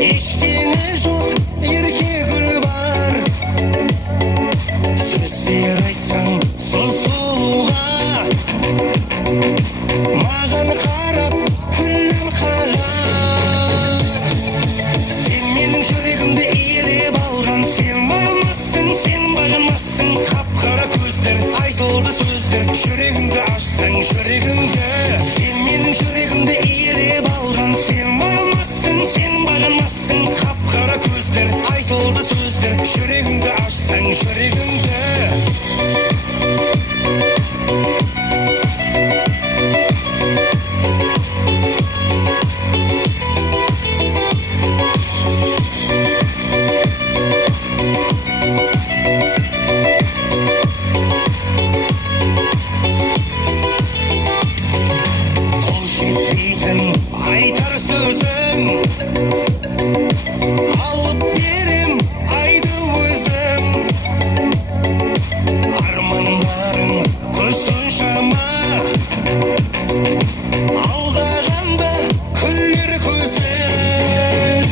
Eştiğine çok erkek gül var. Sözler aytsam susuluğa, mağan qarap күллән қағар. Sen mening жүрегімді иелеп алған, sen бағынмассың, қап-қара көздер, айтылды сөздер, жүрегіңді ашсаң жүрегіңді. Sen mening жүрегімді иелеп алған, sen бағынмассың, қап-қара көздер, айтылды сөздер, жүрегіңді ашсаң жүрегіңді. Қол жетпейтін айтар сөзім, алып берем айды өзім. Армандарың көз соншама, алдағанда күлер көзің.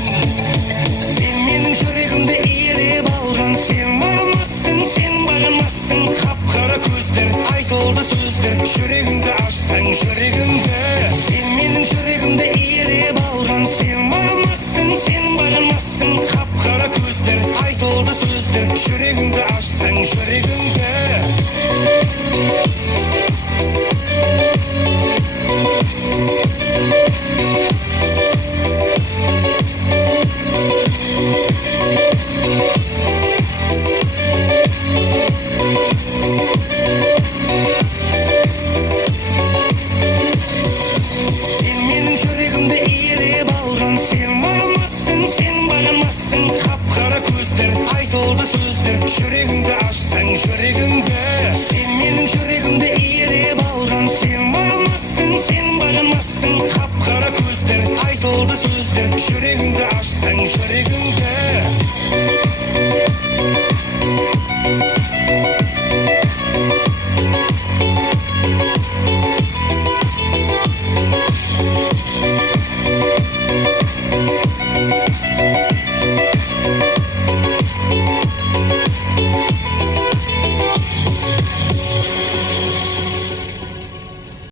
Sen менің жүрегімді иелеп алған, sen бағынмассың, қап-қара көздер, айтылды сөздер, жүрегіңді ашсаң жүрегіңді. Sen менің жүрегімді иелеп алған, sen бағынмассың, қап-қара көздер, айтылды сөздер, жүрегіңді ашсаң жүрегіңді.